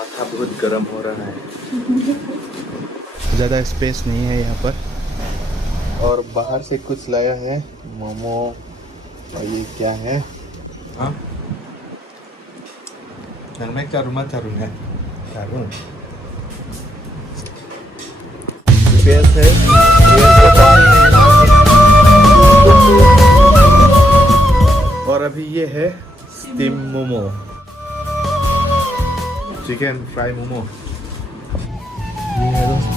माथा बहुत गर्म हो रहा है। ज़्यादा स्पेस नहीं है यहाँ पर। और बाहर से कुछ लाया है, मोमो। और ये क्या है? हाँ, मैं चारून है। चारून बेस है। बेस का पानी है। और अभी ये है steam momo, chicken fry momo. ये है दोस्त।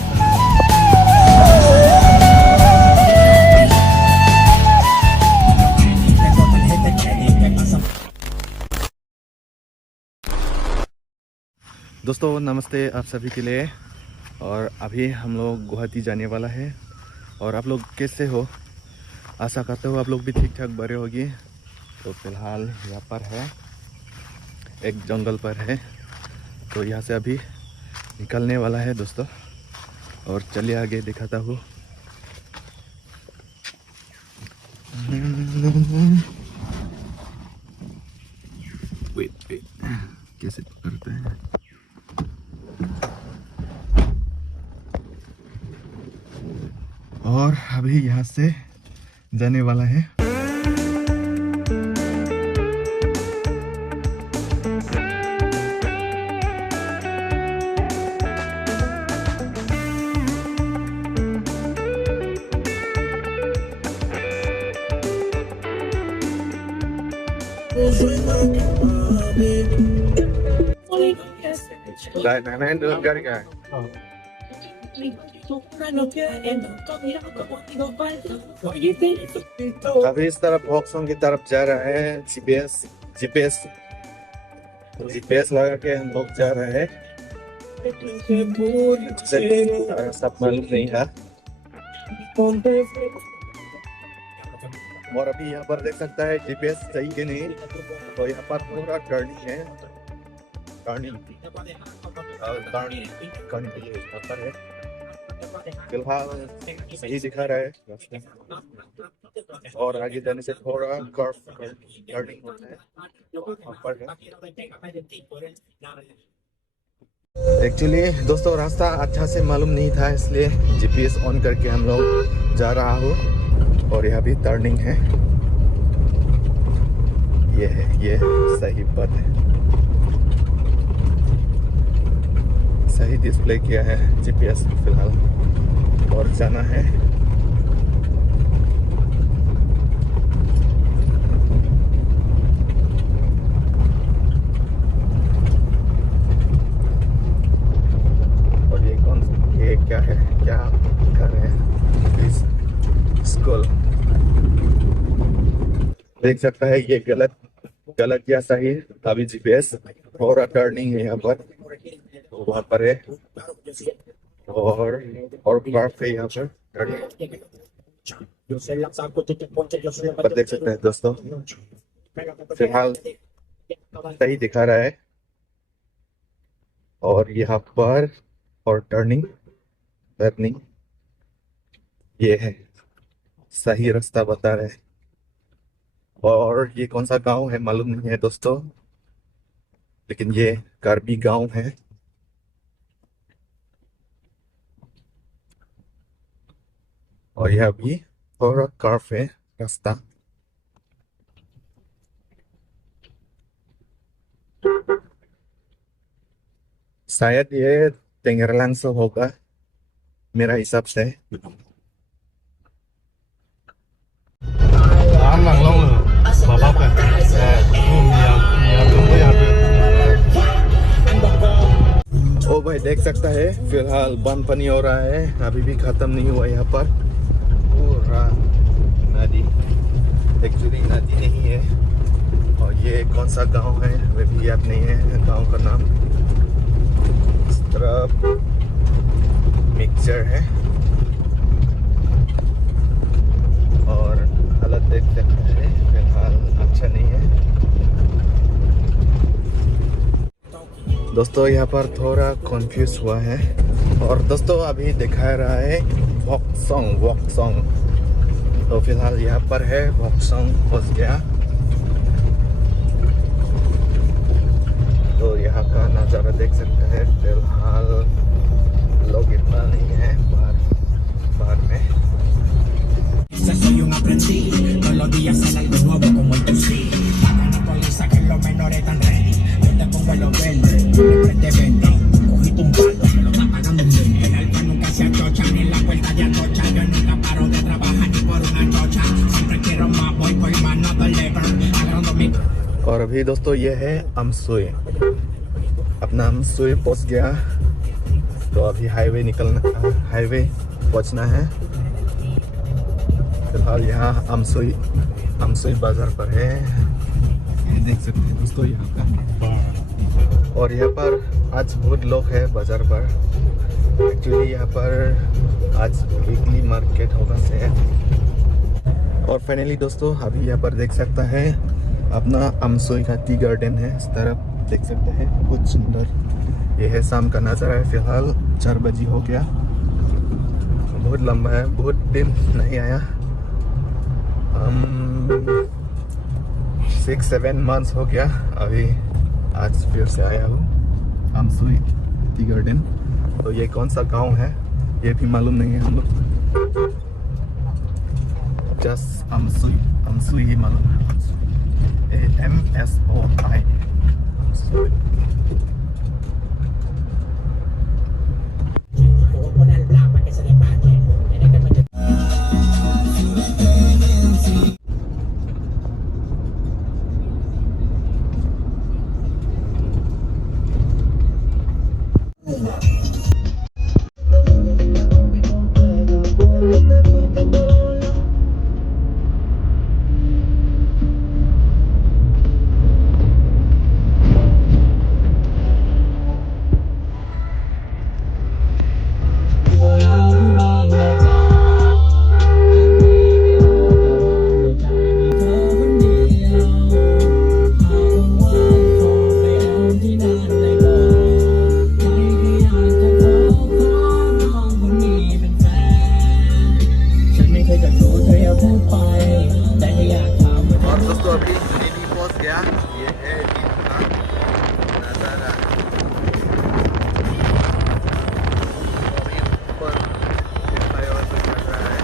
दोस्तों नमस्ते आप सभी के लिए। और अभी हम लोग गुवाहाटी जाने वाला है। और आप लोग कैसे हो? आशा करते हो आप लोग भी ठीक ठाक बड़े होगी। तो फिलहाल यहाँ पर है, एक जंगल पर है। तो यहाँ से अभी निकलने वाला है दोस्तों। और चलिए आगे दिखाता हूँ। वेट कैसे करते हैं? और अभी यहाँ से जाने वाला है। अभी इस तरफ वॉकसोंग की तरफ जा रहा है। जीपीएस जीपीएस लगा के हम लोग जा रहे हैं। सब मालूम नहीं है। और अभी यहाँ पर देख सकता है जीपीएस सही कि नहीं। तो यहाँ पर पूरा टर्निंग है। टर्निंग यहाँ पर है। फिलहाल सही दिखा रहा है रास्ता। और आगे जाने से थोड़ा टर्निंग होता है। एक्चुअली दोस्तों रास्ता अच्छा से मालूम नहीं था, इसलिए जीपीएस ऑन करके हम लोग जा रहा हूँ। और यहाँ भी टर्निंग है। ये सही पथ है। सही डिस्प्ले किया है जीपीएस फिलहाल। और जाना है। और ये क्या है, क्या दिखा रहे हैं? स्कूल देख सकता है। ये गलत या सही? अभी जीपीएस थोड़ा टर्निंग है यहाँ पर, वहाँ पर है। और बर्फ है यहाँ पर देख सकते हैं दोस्तों। फिलहाल सही दिखा रहा है। और यहाँ पर और टर्निंग ये है, सही रास्ता बता रहे हैं। और ये कौन सा गांव है मालूम नहीं है दोस्तों, लेकिन ये कार्बी गांव है। और यह भी थोड़ा कर्व है रास्ता। शायद ये टेंगरलांग से होगा मेरा हिसाब से। ओ भाई देख सकता है फिलहाल बंद पानी हो रहा है। अभी भी खत्म नहीं हुआ यहाँ पर। पूरा नदी, एक्चुअली नदी नहीं है। और ये कौन सा गांव है वे भी याद नहीं है गांव का नाम। इस तरफ मिक्सचर है। और हालत देख सकते हैं फिलहाल अच्छा नहीं है दोस्तों। यहाँ पर थोड़ा कंफ्यूज हुआ है। और दोस्तों अभी दिखा रहा है वॉकसोंग। तो फिलहाल यहाँ पर है वॉकसोंग पहुंच गया। तो यहाँ का नाम नज़ारा देख सकते हैं। फिलहाल लोग इतना नहीं है बाहर में। Soy un aprendiz, todos los días sale algo nuevo como el sí. Pagan la poliza que los menores tan ready. Yo te pongo los verdes, me prende vende. Cogiste un palo, me lo está pagando un vende. El alfa nunca se achocha, ni en la puerta de anocha. Yo nunca paro de trabajar ni por una chocha. Siempre quiero más, voy por más, no deliver. Agarrando mi... और अभी दोस्तों ये है अमसुई। अपना अमसुई पहुंच गया, तो अभी हाईवे पहुंचना है। फिलहाल यहाँ अमसुई बाजार पर है, ये देख सकते हैं दोस्तों यहाँ का। और यहाँ पर आज बहुत लोग हैं बाजार पर। एक्चुअली यहाँ पर आज वीकली मार्केट होगा से। और फाइनली दोस्तों अभी यहाँ पर देख सकता है अपना अमसुई का टी गार्डन है। इस तरफ देख सकते हैं, बहुत सुंदर। ये है शाम का नज़ारा है। फिलहाल 4 बजे हो गया, बहुत लंबा है, बहुत दिन नहीं आया। 6-7 मंथ्स हो गया, अभी आज फिर से आया हूँ अमसुई टी गार्डन। तो ये कौन सा गांव है ये भी मालूम नहीं है हम लोग, जस्ट अमसुई ही मालूम है। AMSOI अमसुई। और दोस्तों अभी जुनीली पहुंच गया। ये है नज़ारा। अभी ऊपर फ्लाईओवर पे चढ़ रहा है।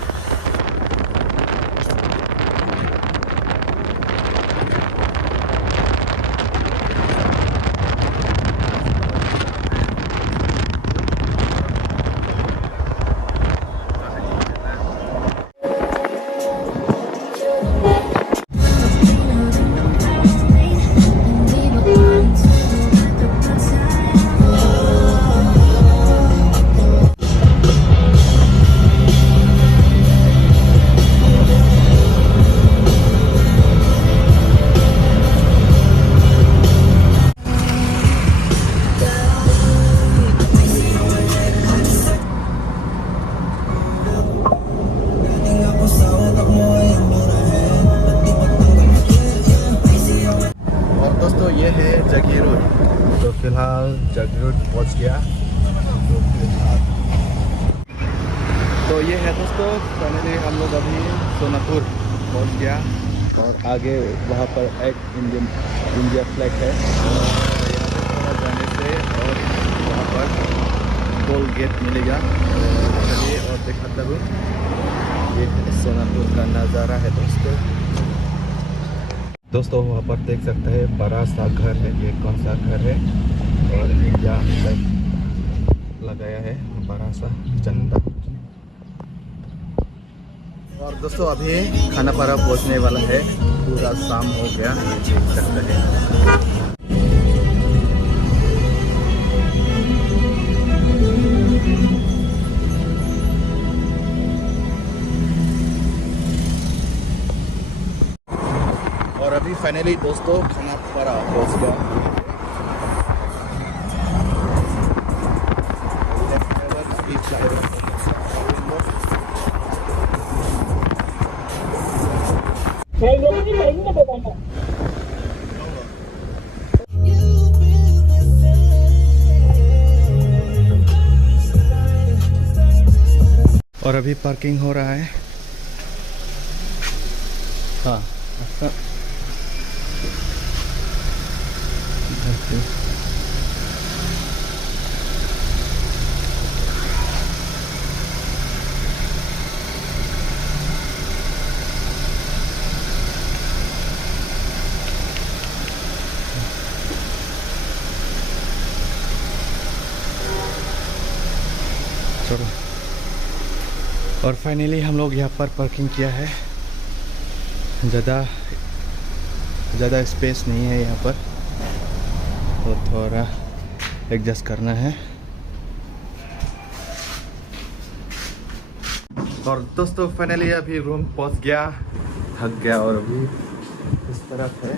ये है जगी रोड। तो फिलहाल जगी रोड पहुँच गया। तो ये है दोस्तों, फाइनली हम लोग अभी सोनापुर पहुँच गया। और आगे वहाँ पर एक इंडिया फ्लैग है, यहाँ से जाने से और वहाँ पर टोल गेट मिलेगा। तो चलिए और दिखाता हूँ, ये सोनापुर का नज़ारा है दोस्तों। वहाँ पर देख सकते हैं बड़ा सा घर है, ये कौन सा घर है, और इंडिया फ्लैग लगाया है, बड़ा सा झंडा। और दोस्तों अभी खानापारा पहुँचने वाला है, पूरा शाम हो गया, देख सकते हैं। और अभी फाइनली दोस्तों खानापारा पहुँच गया। और अभी पार्किंग हो रहा है। हाँ चलो। और फाइनली हम लोग यहाँ पर पार्किंग किया है। ज़्यादा स्पेस नहीं है यहाँ पर, तो थोड़ा एडजस्ट करना है। और दोस्तों फाइनली अभी रूम पहुँच गया, थक गया और अभी इस तरफ है।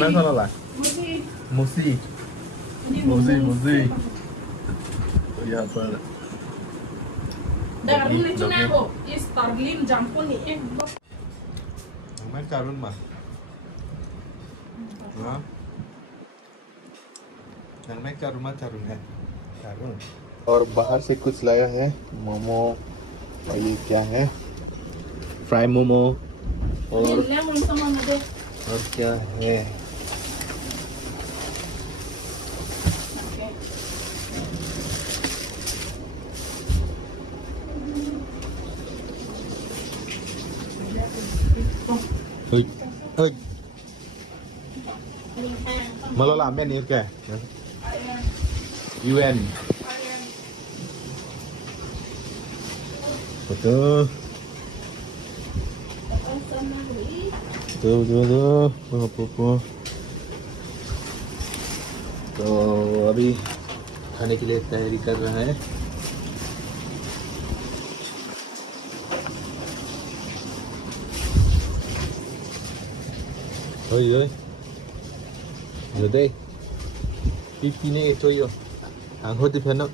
मैं साला ला मुसी तो यहाँ पर Darun na chuna ko, Starlim jampon ni मैं चारून मा हाँ मैं चारून है चारून। और बाहर से कुछ लाया है, मोमो और ये क्या है, फ्राई मोमो और क्या है, Malo ramen ni ke? UN. Betul. Apa. तो अभी खाने के लिए तैयारी कर रहा है। Ôi ơi, giờ đây Pipi này cho yo hàng hot tipen đó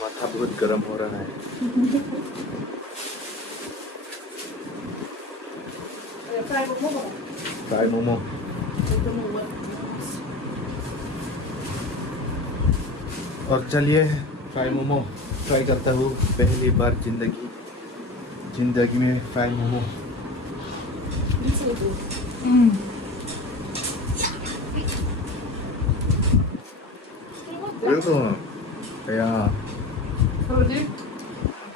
माथा बहुत गर्म हो रहा है। फ्राई मोमो और चलिए फ्राई मोमो ट्राई करता हूँ। पहली बार जिंदगी में fry momo. 그래서 kayak Sorry,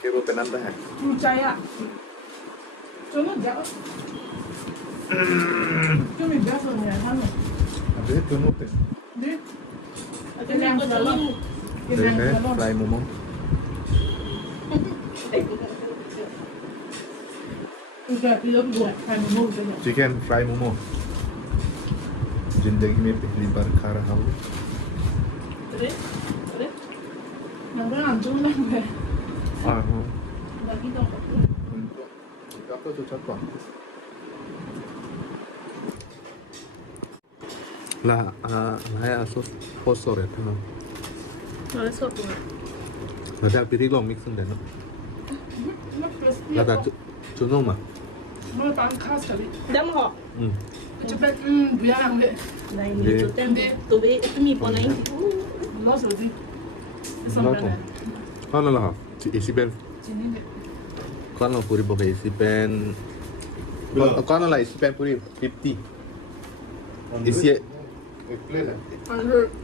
kiro penanda है। percaya. Cuma jauh. Cuma jauh soalnya kamu. Ada itu note। Di. Ada yang dalam. Dari saya fry momo। Udah belum buat kamu mau saja. Chicken fry momo जिंदगी में पहली बार खा रहा हूँ। Terus, terus. Nanti langsung lah. हाँ Bagi dong. apa tuh cakap lah saya sos fosfor ya kan Boleh soto. ada pilih long mix dan ada cunung mah Mau tahan khas kali. Dah mau. Cepat, biar ambil. Nah ini itu tempe, tuh itu mie pon ini. Lo sorry. Kenapa? Kan lah isi pen Sini deh. kan lah puri pakai isi pen kan lah isi pen puri 50 isi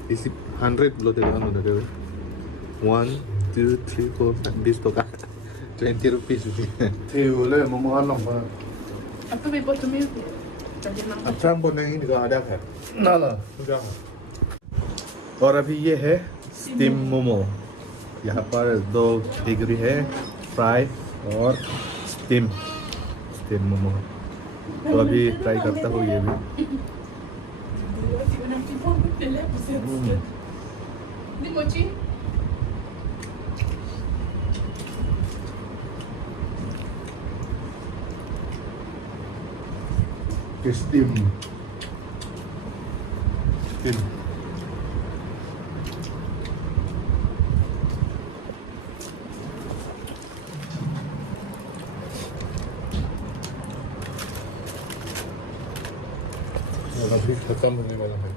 isi 100 belum ada kan udah deh 1 2 3 4 5 20 toka 20 rupees Thiểu lên một ăn lòng mà Aku beli botol milk. Jadi nampak. अच्छा हम बोलने की जगह आधा है ना ना और अभी ये है स्टीम मोमो। यहाँ पर 2 डिग्री है, फ्राई और स्टीम मोमो। तो अभी ट्राई करता हूँ ये भी। Ini mochi. Steam अभी खत्म होने वाला है।